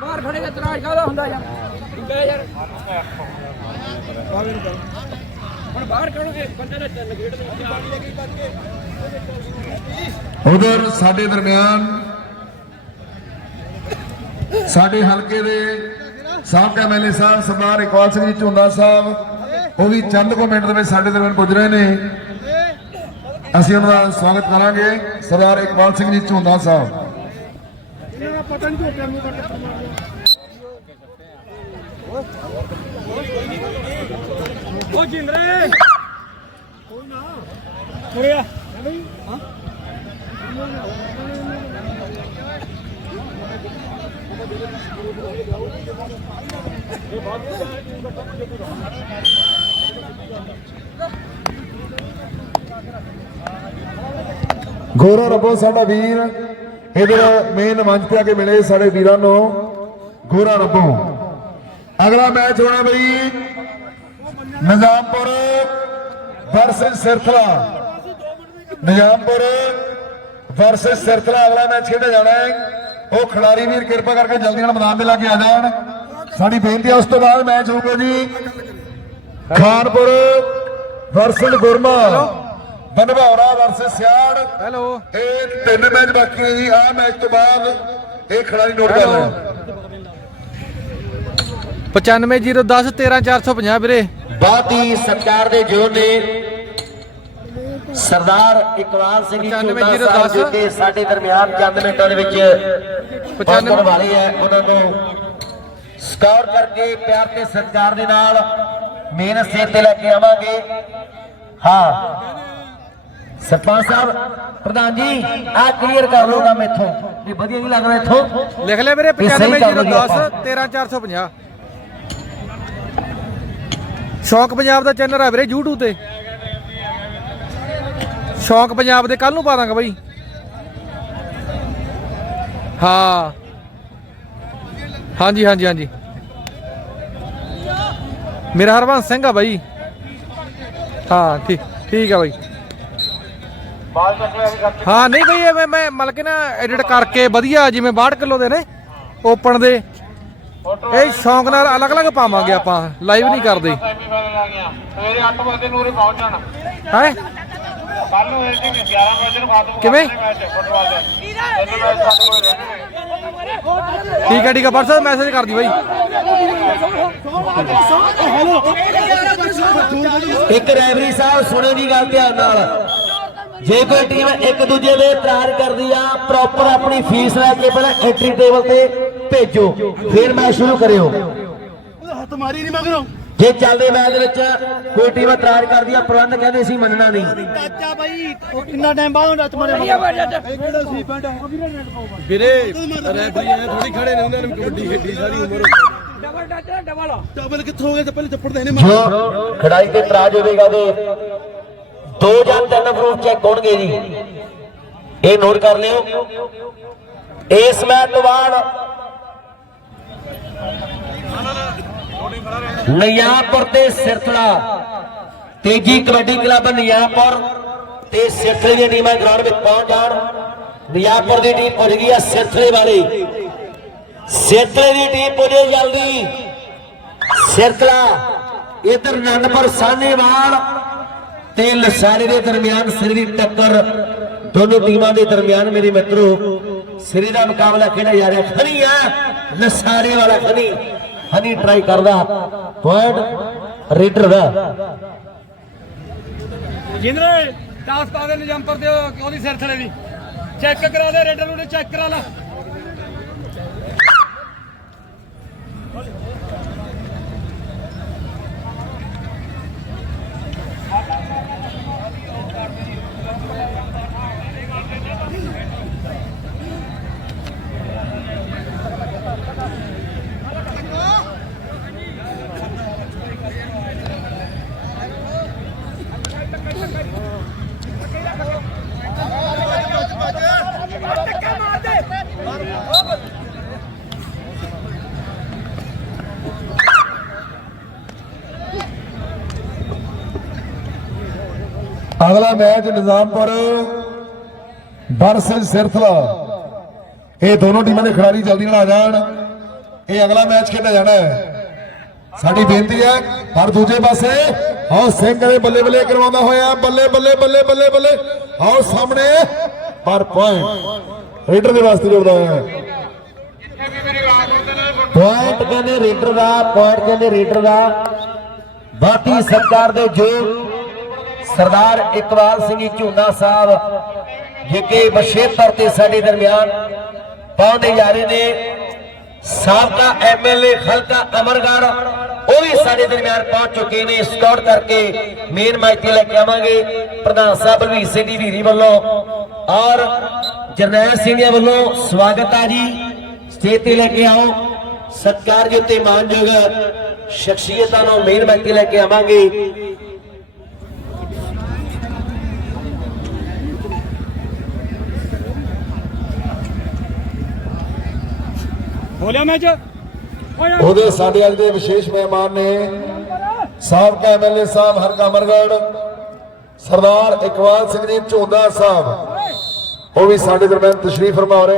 ਬਾਹਰ ਖੜੇ ਕੇ ਤਰਾਜ ਕਾਹਦਾ ਹੁੰਦਾ ਯਾਰ? ਹੁੰਦਾ ਯਾਰ। ਹੁਣ ਬਾਹਰ ਖੜੋਗੇ ਬੰਦੇ ਨੇ ਤਿੰਨ ਗੇਟ ਦੇ ਉਧਰ ਸਾਡੇ ਦਰਮਿਆਨ ਸਾਡੇ ਹਲਕੇ ਦੇ ਸਾਬਕਾ ਐਮਐਲਏ ਸਾਹਿਬ ਸਰਦਾਰ ਇਕਬਾਲ ਸਿੰਘ ਜੀ ਝੁੰਦਾ ਸਾਹਿਬ ਉਹ ਵੀ ਚੰਦ ਕੁ ਮਿੰਟ ਦੇ ਵਿੱਚ ਸਾਡੇ ਦਰਮਿਆਨ ਪੁੱਜ ਰਹੇ ਨੇ। ਅਸੀਂ ਉਹਨਾਂ ਦਾ ਸਵਾਗਤ ਕਰਾਂਗੇ ਸਰਦਾਰ ਇਕਬਾਲ ਸਿੰਘ ਜੀ ਝੁੰਦਾ ਸਾਹਿਬ। ਉਹ ਜਿੰਦਰੇ! ਕੋਈ ਨਾ। ਕੁੜਿਆ ਗੋਰਾ ਰੱਬੋ ਸਾਡਾ ਵੀਰ ਇਧਰ ਮੇਨ ਮੰਚ ਤੇ ਆ ਕੇ ਮਿਲੇ ਸਾਡੇ ਵੀਰਾਂ ਨੂੰ। ਗੋਰਾ ਰੱਬੋ। ਅਗਲਾ ਮੈਚ ਹੋਣਾ ਬਈ ਨਿਜ਼ਾਮਪੁਰ ਵਰਸਸ ਸਿਰਥਲਾ। ਨਿਜ਼ਾਮਪੁਰ ਵਰਸਸ ਸਿਰਥਲਾ ਅਗਲਾ ਮੈਚ ਖੇਡਿਆ ਜਾਣਾ ਹੈ। ਉਹ ਖਿਡਾਰੀ ਵੀਰ ਕਿਰਪਾ ਕਰਕੇ ਜਲਦੀ ਨਾਲ ਮੈਦਾਨ ਦੇ ਲਾਗੇ ਆ ਜਾਣ। ਸਾਡੀ ਬੇਨਤੀ ਹੈ ਉਸ ਤੋਂ ਬਾਅਦ ਮੈਚ ਹੋਊਗਾ ਜੀ। Khanpur versus Gurma. Banbhaura versus Siar. Hello. ਇਹ ਤਿੰਨ ਮੈਚ ਬਾਕੀ ਨੇ ਜੀ। ਆਹ ਮੈਚ ਤੋਂ ਬਾਅਦ ਇਹ ਖਿਡਾਰੀ ਨੋਟ ਕਰ ਲੈਣ 95010 13450 ਵੀਰੇ। ਬਹੁਤ ਹੀ ਸਤਿਕਾਰ ਦੇ ਜੋਰ ਨੇ। ਸਰਦਾਰ ਇਕਬਾਲ ਸਿੰਘ ਜੀ ਸਾਹਿਬ ਜੋ ਕਿ ਸਾਡੇ ਦਰਮਿਆਨ ਚੰਦ ਮਿੰਟਾਂ ਦੇ ਵਿੱਚ ਪਹੁੰਚਣ ਵਾਲੇ ਹੈ ਉਹਨਾਂ ਨੂੰ ਸਕਾਉਟ ਕਰਕੇ ਪਿਆਰ ਤੇ ਸਤਿਕਾਰ ਦੇ ਨਾਲ ਮੇਨ ਸਟੇਜ ਤੇ ਲੈ ਕੇ ਆਵਾਂਗੇ। ਹਾਂ। ਸਰਪੰਚ ਸਾਹਿਬ ਪ੍ਰਧਾਨ ਜੀ ਆ ਕਲੀਅਰ ਕਰ ਲਓ ਕੰਮ ਇੱਥੋਂ। ਵੀ ਵਧੀਆ ਨਹੀਂ ਲੱਗ ਰਿਹਾ ਇੱਥੋਂ। ਲਿਖ ਲੈ ਵੀਰੇ ਵੀ ਸਹੀ ਕਰ ਲਓ ਜੀ 95010 ਆਪਾਂ। 13450 ਸ਼ੌਕ ਪੰਜਾਬ ਦਾ ਚੈਨਲ ਹੈ ਵੀਰੇ YouTube ਤੇ। ਸ਼ੌਕ ਪੰਜਾਬ ਦੇ ਕੱਲ ਨੂੰ ਪਾ ਦਾਂਗਾ ਬਾਈ। ਹਾਂ। ਹਾਂਜੀ ਹਾਂਜੀ ਹਾਂਜੀ। ਮੇਰਾ ਹਰਵੰਸ ਸਿੰਘ ਆ ਬਾਈ। ਹਾਂ, ਠੀਕ ਠੀਕ ਆ ਬਾਈ। ਹਾਂ, ਨਹੀਂ ਬਈ, ਇਹ ਮੈਂ ਮੈਂ ਮਤਲਬ ਕਿ ਨਾ ਐਡਿਟ ਕਰਕੇ ਵਧੀਆ ਜਿਵੇਂ 62 ਕਿਲੋ ਦੇ ਨੇ ਓਪਨ ਦੇ। ਇਹ ਸ਼ੌਂਕ ਨਾਲ ਅਲੱਗ-ਅਲੱਗ ਪਾਵਾਂਗੇ ਆਪਾਂ ਲਾਈਵ ਨਹੀਂ ਕਰਦੇ। ਸੈਮੀਫਾਈਨਲ ਆ ਗਿਆ। ਸਵੇਰੇ 8 ਵਜੇ ਨੂੰ ਉਰੇ ਪਹੁੰਚ ਜਾਣਾ ਹੈ? ਕੱਲ ਨੂੰ ਇਹ ਜੀ 11 ਵਜੇ ਨੂੰ ਖਤਮ ਕਿਵੇਂ? ਮੈਚ ਫੁੱਟਬਾਲ ਦੇ। ਤਿੰਨ ਮੈਚ ਸਾਡੇ ਕੋਲ ਰਹਿਣਗੇ ਠੀਕ ਹੈ ਠੀਕ ਹੈ WhatsApp ਮੈਸੇਜ ਕਰ ਦੀ ਬਾਈ। ਇੱਕ ਰੈਫਰੀ ਸਾਹਿਬ ਸੁਣੋ ਜੀ ਗੱਲ ਧਿਆਨ ਨਾਲ। ਜੇ ਕੋਈ ਟੀਮ ਇੱਕ ਦੂਜੇ ਦੇ ਇਤਰਾਜ਼ ਕਰਦੀ ਆ ਪ੍ਰੋਪਰ ਆਪਣੀ ਫੀਸ ਲੈ ਕੇ ਪਹਿਲਾਂ ਐਂਟਰੀ ਟੇਬਲ ਤੇ ਭੇਜੋ ਫਿਰ ਮੈਚ ਸ਼ੁਰੂ ਕਰਿਓ। ਹੱਥ ਮਾਰੀ ਨਹੀਂ ਮਗਰੋਂ। ਜੇ ਚੱਲਦੇ ਮੈਚ ਦੇ ਵਿੱਚ ਕੋਈ ਟੀਮ ਇਤਰਾਜ਼ ਕਰਦੀ ਆ ਪ੍ਰਬੰਧ ਕਹਿੰਦੇ ਸੀ ਮੰਨਣਾ ਨਹੀਂ। ਚਾਚਾ ਬਾਈ ਉਹ ਕਿੰਨਾ ਟਾਈਮ ਬਾਅਦ ਹੱਥ ਮਾਰੇ ਕਿਹੜਾ ਸੀ ਪਿੰਡ ਵੀਰੇ ਰੈਫਰੀ ਐ ਥੋੜੀ ਖੜੇ ਨੇ ਉਹਨਾਂ ਨੂੰ ਕਬੱਡੀ ਖੇਡੀ ਸਾਰੀ ਉਮਰ ਡਬਲ ਟੱਚ ਡਬਲ। ਡਬਲ ਕਿੱਥੋਂ ਹੋ ਗਿਆ? ਤੇ ਪਹਿਲੇ ਚੱਪੜ ਦੇ ਨੇ ਜੋ ਖਿਡਾਰੀ ਤੇ ਇਤਰਾਜ਼ ਹੋਵੇਗਾ ਤੇ ਦੋ ਜਾਂ ਤਿੰਨ ਫਰੂਟ ਚੈੱਕ ਹੋਣਗੇ ਜੀ। ਇਹ ਨੋਟ ਕਰ ਲਿਓ। ਇਸ ਮੈਚ ਤੋਂ ਬਾਅਦ ਨਿਆਪੁਰ ਤੇ ਸਿਰਥਲਾ ਤੇਜੀ ਕਬੱਡੀ ਕਲੱਬ ਨਿਆਪੁਰ ਤੇ ਸਿਰਥਲੇ ਦੀਆਂ ਟੀਮਾਂ ਗਰਾਊਂਡ ਵਿੱਚ ਪਹੁੰਚ ਜਾਣ। ਨਿਆਪੁਰ ਦੀ ਟੀਮ ਪੁੱਜ ਗਈ ਹੈ ਸਿਰਥਲੇ ਵਾਲੀ। ਸਿਰਥਲੇ ਦੀ ਟੀਮ ਪੁੱਜੇ ਜਲਦੀ। ਸਿਰਥਲਾ ਇਧਰ ਨੰਦਪੁਰ ਸਾਹਨੇਵਾਲ ਤੇ ਲਸਾਰੇ ਦੇ ਦਰਮਿਆਨ ਸਿਰ ਦੀ ਟੱਕਰ। ਦੋਨੋਂ ਟੀਮਾਂ ਦੇ ਦਰਮਿਆਨ ਮੇਰੇ ਮਿੱਤਰੋ, ਸਿਰੇ ਦਾ ਮੁਕਾਬਲਾ ਖੇਡਿਆ ਜਾ ਰਿਹਾ। ਖਣੀ ਆ, ਲਸਾਰੇ ਵਾਲਾ ਖਣੀ। ਹਨੀ ਟਰਾਈ ਕਰਦਾ। ਪੁਆਇੰਟ ਰੇਡਰ ਦਾ। ਜਿੰਦਰੇ 10 ਪਾ ਦੇ ਨਿਜੰਪਰ ਦੇ ਉਹਦੀ ਸਿਰ ਥਲੇ ਦੀ? ਚੈੱਕ ਕਰਾ ਦੇ ਰੇਡਰ ਨੂੰ ਚੈੱਕ ਕਰਾ ਲੈ। ਅਗਲਾ ਮੈਚ ਨਿਜ਼ਾਮਪੁਰ ਵਰਸਸ ਸਿਰਥਲਾ ਇਹ ਦੋਨੋਂ ਟੀਮਾਂ ਦੇ ਖਿਡਾਰੀ ਜਲਦੀ ਨਾਲ ਆ ਜਾਣ। ਇਹ ਅਗਲਾ ਮੈਚ ਖੇਡਿਆ ਜਾਣਾ ਹੈ। ਸਾਡੀ ਬੇਨਤੀ ਹੈ, ਪਰ ਦੂਜੇ ਪਾਸੇ ਆਓ ਸਿੰਘ ਦੇ ਬੱਲੇ ਬੱਲੇ ਕਰਵਾਉਂਦਾ ਹੋਇਆ, ਬੱਲੇ ਬੱਲੇ ਬੱਲੇ ਬੱਲੇ ਬੱਲੇ ਆਓ ਸਾਹਮਣੇ, ਪਰ ਪੁਆਇੰਟ ਰੇਡਰ ਦੇ ਵਾਸਤੇ ਜੁੜਦਾ ਹੋਇਆ ਪੁਆਇੰਟ ਕਹਿੰਦੇ ਰੇਡਰ ਦਾ ਪੁਆਇੰਟ ਕਹਿੰਦੇ ਰੇਡਰ ਦਾ। ਬਾਕੀ ਸਰਕਾਰ ਦੇ ਜੋ ਸਰਦਾਰ ਇਕਬਾਲ ਸਿੰਘ ਝੂਨਾ ਸਾਹਿਬ ਜਿੱਕੇ ਬਸ਼ੇਤਰ ਤੇ ਸਾਡੇ ਦਰਮਿਆਨ ਪਹੁੰਚਦੇ ਜਾ ਰਹੇ ਨੇ। ਸਾਬਕਾ ਐਮਐਲਏ ਖਲਕਾ ਅਮਰਗੜ ਉਹ ਵੀ ਸਾਡੇ ਦਰਮਿਆਨ ਪਹੁੰਚ ਚੁੱਕੇ ਨੇ। ਸਕਾਊਟ ਕਰਕੇ ਮੇਨ ਮੈਚ ਤੇ ਲੈ ਕੇ ਆਵਾਂਗੇ। ਪ੍ਰਧਾਨ ਸਾਹਿਬ ਬਲਵੀਰ ਸਿੰਘ ਦੀ ਵੀਰੀ ਵੱਲੋਂ ਔਰ ਜਰਨੈਲ ਸਿੰਘ ਜੀ ਵੱਲੋਂ ਸਵਾਗਤ ਆ ਜੀ। ਸਟੇਜ ਤੇ ਲੈ ਕੇ ਆਓ। ਸਤਿਕਾਰਯੋਗ ਤੇ ਮਾਨਯੋਗ ਸ਼ਖਸੀਅਤਾਂ ਨੂੰ ਮੇਨ ਮੈਚ ਤੇ ਲੈ ਕੇ ਆਵਾਂਗੇ। ਬੋਲਿਆ ਮੈਚ ਉਹਦੇ ਸਾਡੇ ਅੱਜ ਦੇ ਵਿਸ਼ੇਸ਼ ਮਹਿਮਾਨ ਨੇ ਸਾਬਕਾ ਐਮਐਲਏ ਸਾਹਿਬ ਹਰਕਾ ਅਮਰਗੜ ਸਰਦਾਰ ਇਕਬਾਲ ਸਿੰਘ ਜੀ ਝੋਦਾ ਸਾਹਿਬ। ਉਹ ਵੀ ਸਾਡੇ ਦਰਮਿਆਨ ਤਸ਼ਰੀਫ ਫਰਮਾ ਰਹੇ।